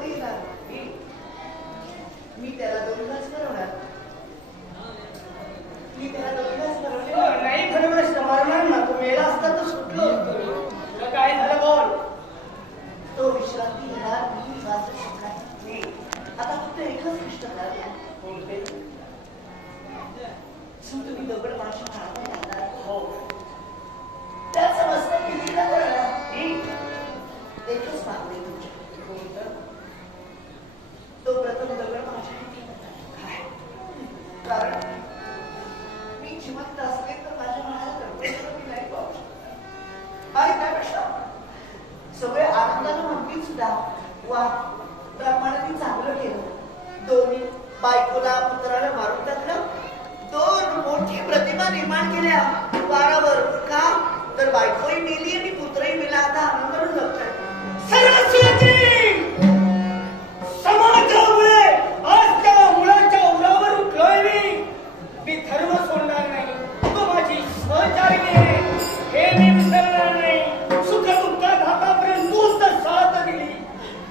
ते येणार मी त्याला दोनदाच भरवणार. मी त्याला दोनदाच भरवले. हो, नाही खरं समारणार ना. तो मेला असता तर सुटलो. होतो काय झालं बोल. तो विश्रांती घेणार मी वाचू शकणार आता फक्त एकच गोष्ट करणार कोणते? तुम्ही दगड माझ्या सगळे आनंदाने म्हणतील सुद्धा वा ब्राह्मणाने चांगलं केलं. दोन्ही बायकोला पुत्राला मारून टाकलं. दोन मोठी प्रतिमा निर्माण केल्या. वा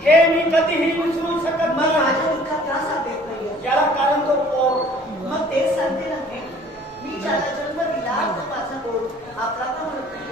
हे मी कधीही विसरू शकत मग नाही माझ्या दुःखात त्रास देत नाहीये याला कारण तो पोर मग तेच सांगते ना मी. ज्याला जन्म दिला तो माझा गोड आपला का म्हणत नाही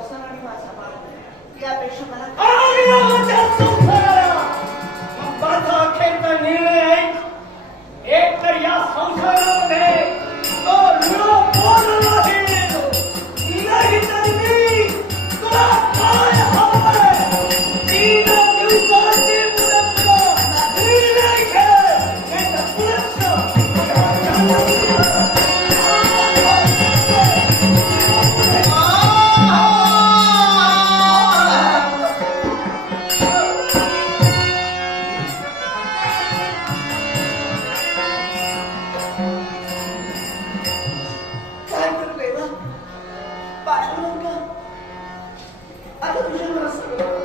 संसार आणि माझा बाळ यापेक्षा मला निर्णय ऐक. एक तर या संसारामध्ये Başımızda. Adı düşürmezsin.